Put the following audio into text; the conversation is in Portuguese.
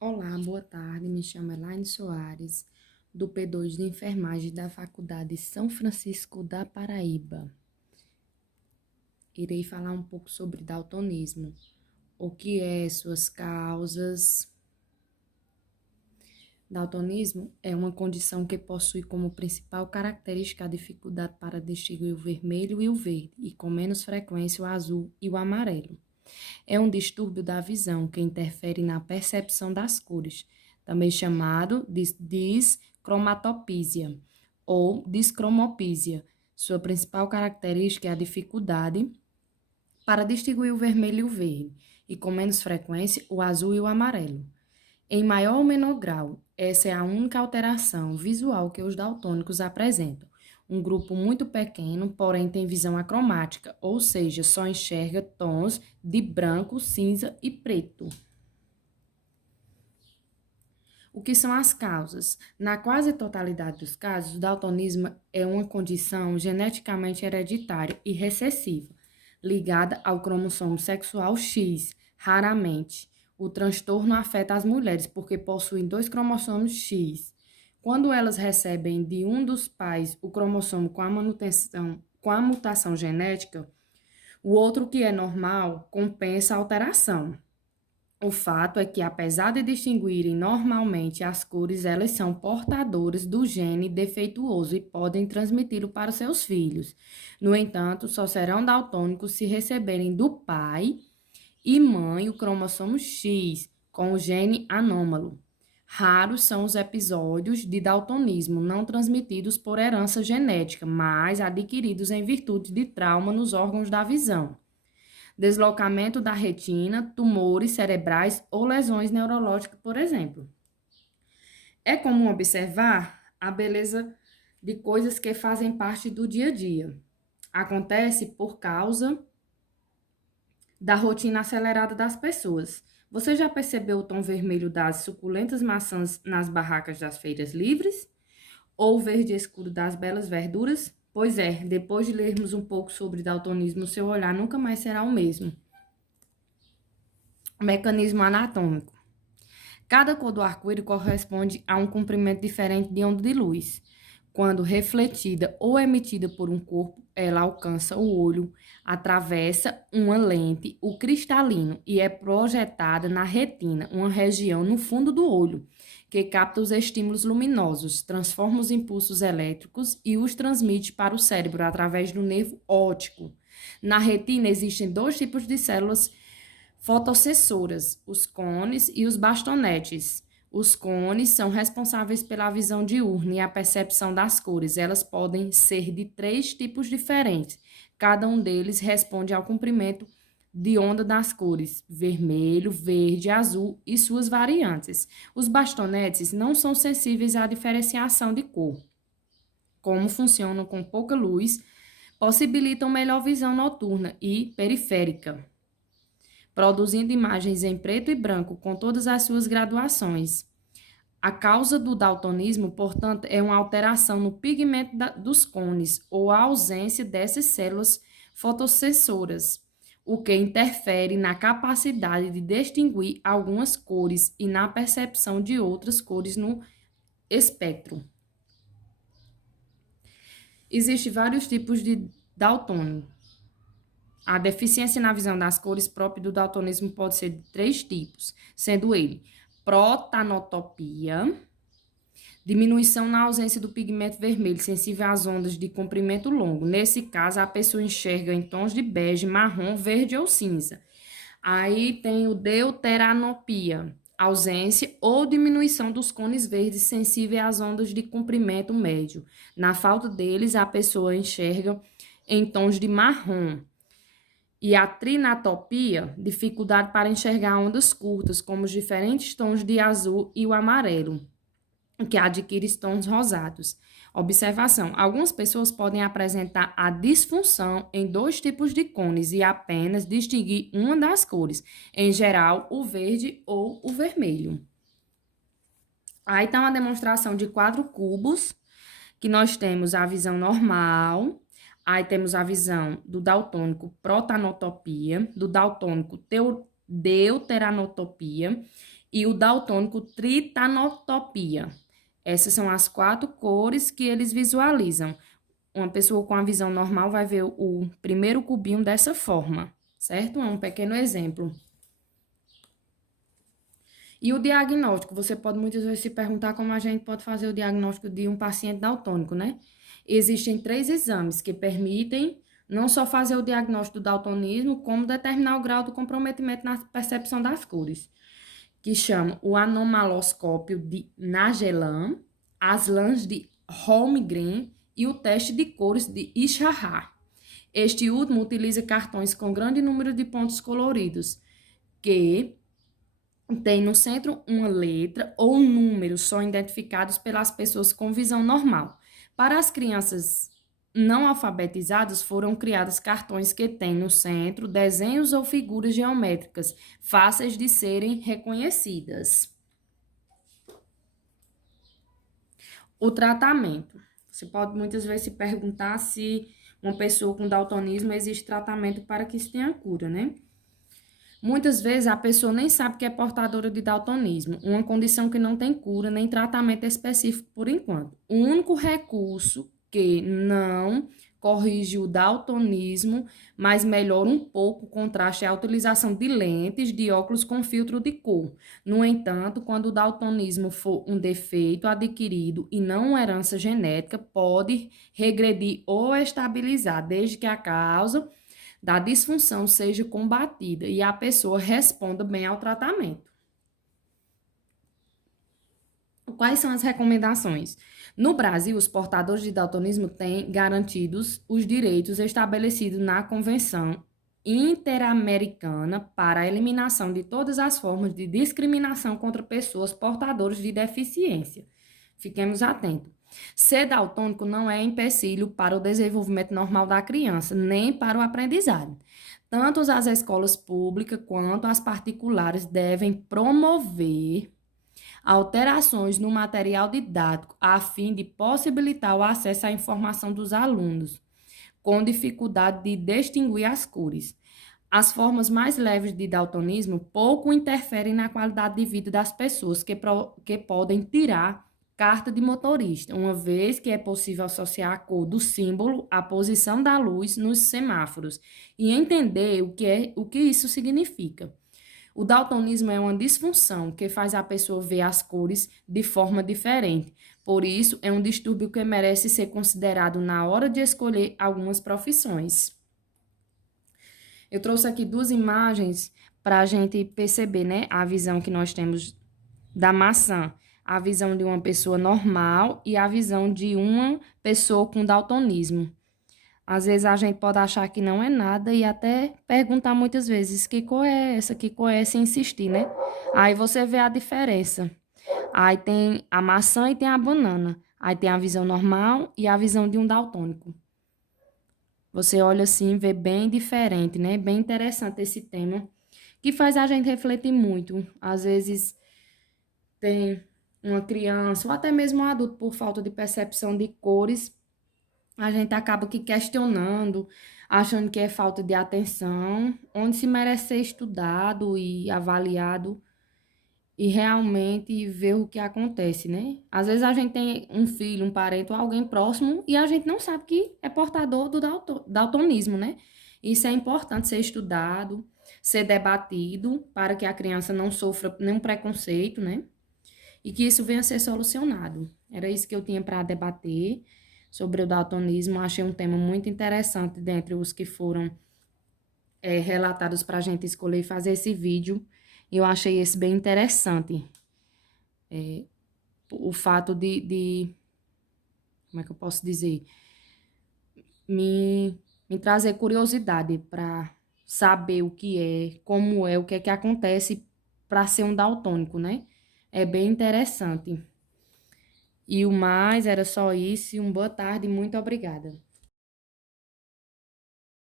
Olá, boa tarde. Me chamo Elaine Soares, do P2 de Enfermagem da Faculdade São Francisco da Paraíba. Irei falar um pouco sobre daltonismo, o que é, suas causas. Daltonismo é uma condição que possui como principal característica a dificuldade para distinguir o vermelho e o verde, e com menos frequência o azul e o amarelo. É um distúrbio da visão que interfere na percepção das cores, também chamado de discromatopisia ou discromopisia. Sua principal característica é a dificuldade para distinguir o vermelho e o verde, e com menos frequência o azul e o amarelo. Em maior ou menor grau, essa é a única alteração visual que os daltônicos apresentam. Um grupo muito pequeno, porém tem visão acromática, ou seja, só enxerga tons de branco, cinza e preto. O que são as causas? Na quase totalidade dos casos, o daltonismo é uma condição geneticamente hereditária e recessiva, ligada ao cromossomo sexual X, raramente. O transtorno afeta as mulheres porque possuem dois cromossomos X. Quando elas recebem de um dos pais o cromossomo com a mutação genética, o outro que é normal compensa a alteração. O fato é que, apesar de distinguirem normalmente as cores, elas são portadoras do gene defeituoso e podem transmiti-lo para seus filhos. No entanto, só serão daltônicos se receberem do pai e mãe o cromossomo X, com o gene anômalo. Raros são os episódios de daltonismo não transmitidos por herança genética, mas adquiridos em virtude de trauma nos órgãos da visão, deslocamento da retina, tumores cerebrais ou lesões neurológicas, por exemplo. É comum observar a beleza de coisas que fazem parte do dia a dia. Acontece por causa da rotina acelerada das pessoas. Você já percebeu o tom vermelho das suculentas maçãs nas barracas das feiras livres? Ou o verde escuro das belas verduras? Pois é, depois de lermos um pouco sobre daltonismo, seu olhar nunca mais será o mesmo. Mecanismo anatômico. Cada cor do arco-íris corresponde a um comprimento diferente de onda de luz. Quando refletida ou emitida por um corpo, ela alcança o olho, atravessa uma lente, o cristalino, e é projetada na retina, uma região no fundo do olho, que capta os estímulos luminosos, transforma os impulsos elétricos e os transmite para o cérebro através do nervo óptico. Na retina existem dois tipos de células fotossensoras, os cones e os bastonetes. Os cones são responsáveis pela visão diurna e a percepção das cores. Elas podem ser de três tipos diferentes. Cada um deles responde ao comprimento de onda das cores vermelho, verde, azul e suas variantes. Os bastonetes não são sensíveis à diferenciação de cor. Como funcionam com pouca luz, possibilitam melhor visão noturna e periférica, produzindo imagens em preto e branco com todas as suas graduações. A causa do daltonismo, portanto, é uma alteração no pigmento dos cones ou a ausência dessas células fotossensoras, o que interfere na capacidade de distinguir algumas cores e na percepção de outras cores no espectro. Existem vários tipos de daltônico. A deficiência na visão das cores própria do daltonismo pode ser de três tipos, sendo ele protanotopia, diminuição na ausência do pigmento vermelho sensível às ondas de comprimento longo. Nesse caso, a pessoa enxerga em tons de bege, marrom, verde ou cinza. Aí tem o deuteranopia, ausência ou diminuição dos cones verdes sensíveis às ondas de comprimento médio. Na falta deles, a pessoa enxerga em tons de marrom. E a trinatopia, dificuldade para enxergar ondas curtas, como os diferentes tons de azul e o amarelo, que adquire tons rosados. Observação: algumas pessoas podem apresentar a disfunção em dois tipos de cones e apenas distinguir uma das cores, em geral, o verde ou o vermelho. Aí está uma demonstração de 4 cubos, que nós temos a visão normal. Aí temos a visão do daltônico protanotopia, do daltônico deuteranotopia e o daltônico tritanotopia. Essas são as 4 cores que eles visualizam. Uma pessoa com a visão normal vai ver o primeiro cubinho dessa forma, certo? É um pequeno exemplo. E o diagnóstico, você pode muitas vezes se perguntar como a gente pode fazer o diagnóstico de um paciente daltônico, né? Existem 3 exames que permitem não só fazer o diagnóstico do daltonismo, como determinar o grau do comprometimento na percepção das cores, que chamam o anomaloscópio de Nagelman, as lãs de Holmgren e o teste de cores de Ishihara. Este último utiliza cartões com grande número de pontos coloridos, que tem no centro uma letra ou um número só identificados pelas pessoas com visão normal. Para as crianças não alfabetizadas, foram criados cartões que têm no centro desenhos ou figuras geométricas fáceis de serem reconhecidas. O tratamento. Você pode muitas vezes se perguntar se uma pessoa com daltonismo existe tratamento para que isso tenha cura, né? Muitas vezes a pessoa nem sabe que é portadora de daltonismo, uma condição que não tem cura nem tratamento específico por enquanto. O único recurso que não corrige o daltonismo, mas melhora um pouco o contraste é a utilização de lentes de óculos com filtro de cor. No entanto, quando o daltonismo for um defeito adquirido e não uma herança genética, pode regredir ou estabilizar, desde que a causa da disfunção seja combatida e a pessoa responda bem ao tratamento. Quais são as recomendações? No Brasil, os portadores de daltonismo têm garantidos os direitos estabelecidos na Convenção Interamericana para a Eliminação de todas as formas de discriminação contra pessoas portadoras de deficiência. Fiquemos atentos. Ser daltônico não é empecilho para o desenvolvimento normal da criança, nem para o aprendizado. Tanto as escolas públicas quanto as particulares devem promover alterações no material didático a fim de possibilitar o acesso à informação dos alunos com dificuldade de distinguir as cores. As formas mais leves de daltonismo pouco interferem na qualidade de vida das pessoas que podem tirar carta de motorista, uma vez que é possível associar a cor do símbolo à posição da luz nos semáforos e entender o que isso significa. O daltonismo é uma disfunção que faz a pessoa ver as cores de forma diferente. Por isso, é um distúrbio que merece ser considerado na hora de escolher algumas profissões. Eu trouxe aqui 2 imagens para a gente perceber, né, a visão que nós temos da maçã. A visão de uma pessoa normal e a visão de uma pessoa com daltonismo. Às vezes a gente pode achar que não é nada e até perguntar muitas vezes que cor é essa, que cor é essa e insistir, né? Aí você vê a diferença. Aí tem a maçã e tem a banana. Aí tem a visão normal e a visão de um daltônico. Você olha assim, vê bem diferente, né? Bem interessante esse tema, que faz a gente refletir muito. Às vezes tem uma criança ou até mesmo um adulto por falta de percepção de cores, a gente acaba que questionando, achando que é falta de atenção, onde se merece ser estudado e avaliado e realmente ver o que acontece, né? Às vezes a gente tem um filho, um parente ou alguém próximo e a gente não sabe que é portador do daltonismo, né? Isso é importante ser estudado, ser debatido para que a criança não sofra nenhum preconceito, né? E que isso venha a ser solucionado. Era isso que eu tinha para debater sobre o daltonismo. Achei um tema muito interessante dentre os que foram relatados para a gente escolher e fazer esse vídeo. Eu achei esse bem interessante. O fato de como é que eu posso dizer? Me trazer curiosidade para saber o que é, como é, o que é que acontece para ser um daltônico, né? É bem interessante. E o mais era só isso. E uma boa tarde, muito obrigada.